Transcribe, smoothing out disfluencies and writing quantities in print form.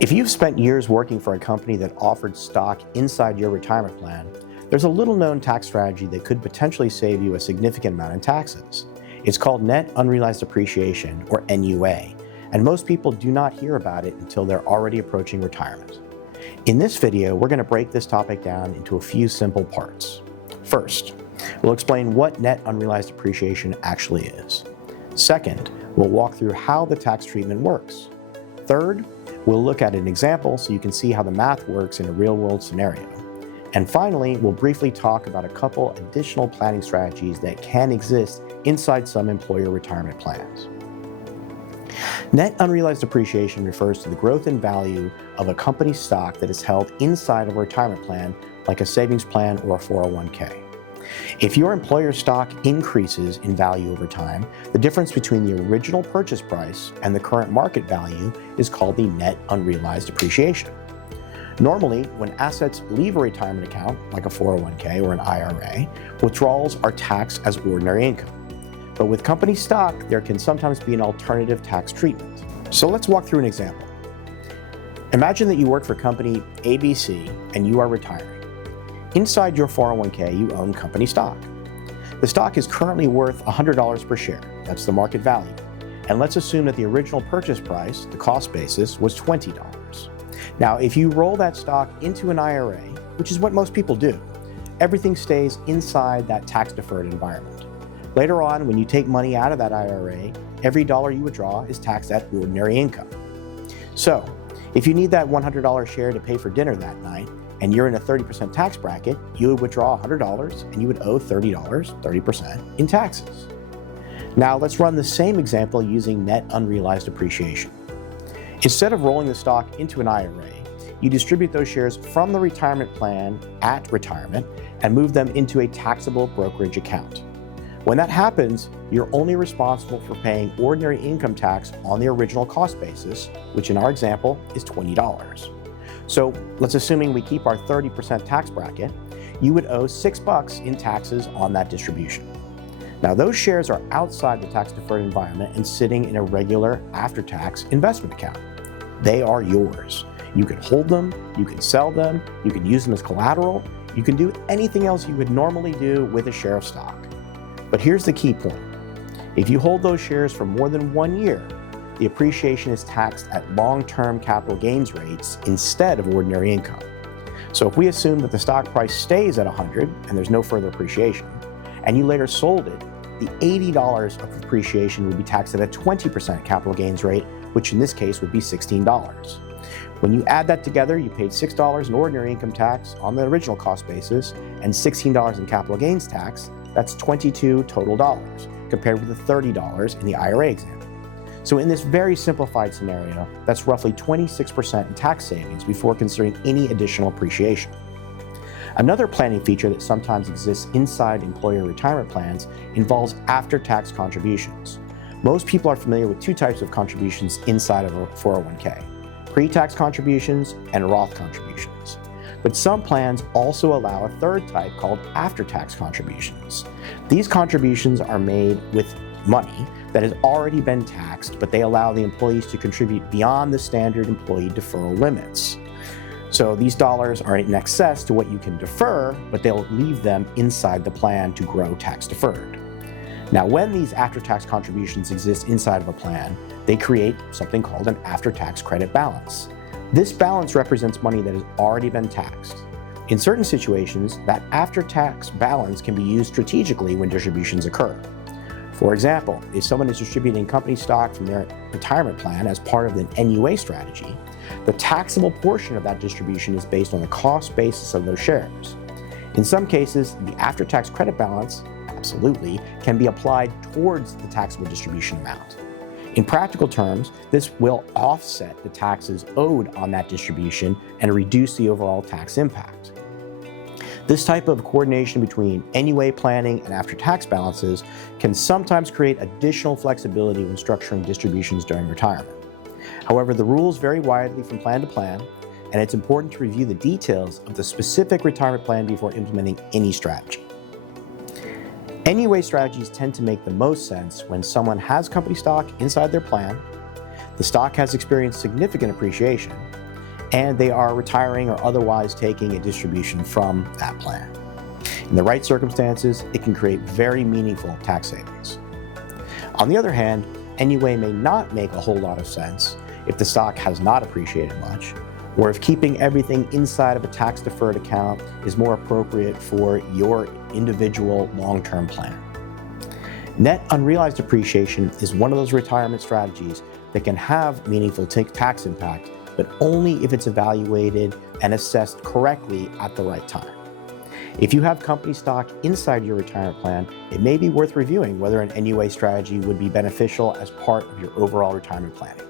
If you've spent years working for a company that offered stock inside your retirement plan, there's a little-known tax strategy that could potentially save you a significant amount in taxes. It's called Net Unrealized Appreciation, or NUA, and most people do not hear about it until they're already approaching retirement. In this video, we're going to break this topic down into a few simple parts. First, we'll explain what net unrealized appreciation actually is. Second, we'll walk through how the tax treatment works. Third, we'll look at an example so you can see how the math works in a real-world scenario. And finally, we'll briefly talk about a couple additional planning strategies that can exist inside some employer retirement plans. Net unrealized appreciation refers to the growth in value of a company's stock that is held inside of a retirement plan, like a savings plan or a 401k. If your employer's stock increases in value over time, the difference between the original purchase price and the current market value is called the net unrealized appreciation. Normally, when assets leave a retirement account, like a 401k or an IRA, withdrawals are taxed as ordinary income. But with company stock, there can sometimes be an alternative tax treatment. So let's walk through an example. Imagine that you work for company ABC and you are retiring. Inside your 401k, you own company stock. The stock is currently worth $100 per share. That's the market value. And let's assume that the original purchase price, the cost basis, was $20. Now, if you roll that stock into an IRA, which is what most people do, everything stays inside that tax-deferred environment. Later on, when you take money out of that IRA, every dollar you withdraw is taxed at ordinary income. So, if you need that $100 share to pay for dinner that night, and you're in a 30% tax bracket, you would withdraw $100 and you would owe $30, 30% in taxes. Now let's run the same example using net unrealized appreciation. Instead of rolling the stock into an IRA, you distribute those shares from the retirement plan at retirement and move them into a taxable brokerage account. When that happens, you're only responsible for paying ordinary income tax on the original cost basis, which in our example is $20. So let's assuming we keep our 30% tax bracket, you would owe $6 in taxes on that distribution. Now those shares are outside the tax-deferred environment and sitting in a regular after-tax investment account. They are yours. You can hold them, you can sell them, you can use them as collateral, you can do anything else you would normally do with a share of stock. But here's the key point. If you hold those shares for more than 1 year, the appreciation is taxed at long-term capital gains rates instead of ordinary income. So if we assume that the stock price stays at 100 and there's no further appreciation, and you later sold it, the $80 of appreciation would be taxed at a 20% capital gains rate, which in this case would be $16. When you add that together, you paid $6 in ordinary income tax on the original cost basis and $16 in capital gains tax. That's $22 total dollars, compared with the $30 in the IRA example. So in this very simplified scenario, that's roughly 26% in tax savings before considering any additional appreciation. Another planning feature that sometimes exists inside employer retirement plans involves after-tax contributions. Most people are familiar with two types of contributions inside of a 401k, pre-tax contributions and Roth contributions. But some plans also allow a third type called after-tax contributions. These contributions are made with money that has already been taxed, but they allow the employees to contribute beyond the standard employee deferral limits. So these dollars are in excess to what you can defer, but they'll leave them inside the plan to grow tax deferred. Now, when these after-tax contributions exist inside of a plan, they create something called an after-tax credit balance. This balance represents money that has already been taxed. In certain situations, that after-tax balance can be used strategically when distributions occur. For example, if someone is distributing company stock from their retirement plan as part of the NUA strategy, the taxable portion of that distribution is based on the cost basis of those shares. In some cases, the after-tax credit balance, absolutely, can be applied towards the taxable distribution amount. In practical terms, this will offset the taxes owed on that distribution and reduce the overall tax impact. This type of coordination between NUA planning and after-tax balances can sometimes create additional flexibility when structuring distributions during retirement. However, the rules vary widely from plan to plan, and it's important to review the details of the specific retirement plan before implementing any strategy. NUA strategies tend to make the most sense when someone has company stock inside their plan, the stock has experienced significant appreciation, and they are retiring or otherwise taking a distribution from that plan. In the right circumstances, it can create very meaningful tax savings. On the other hand, NUA may not make a whole lot of sense if the stock has not appreciated much, or if keeping everything inside of a tax-deferred account is more appropriate for your individual long-term plan. Net unrealized appreciation is one of those retirement strategies that can have meaningful tax impact, but only if it's evaluated and assessed correctly at the right time. If you have company stock inside your retirement plan, it may be worth reviewing whether an NUA strategy would be beneficial as part of your overall retirement planning.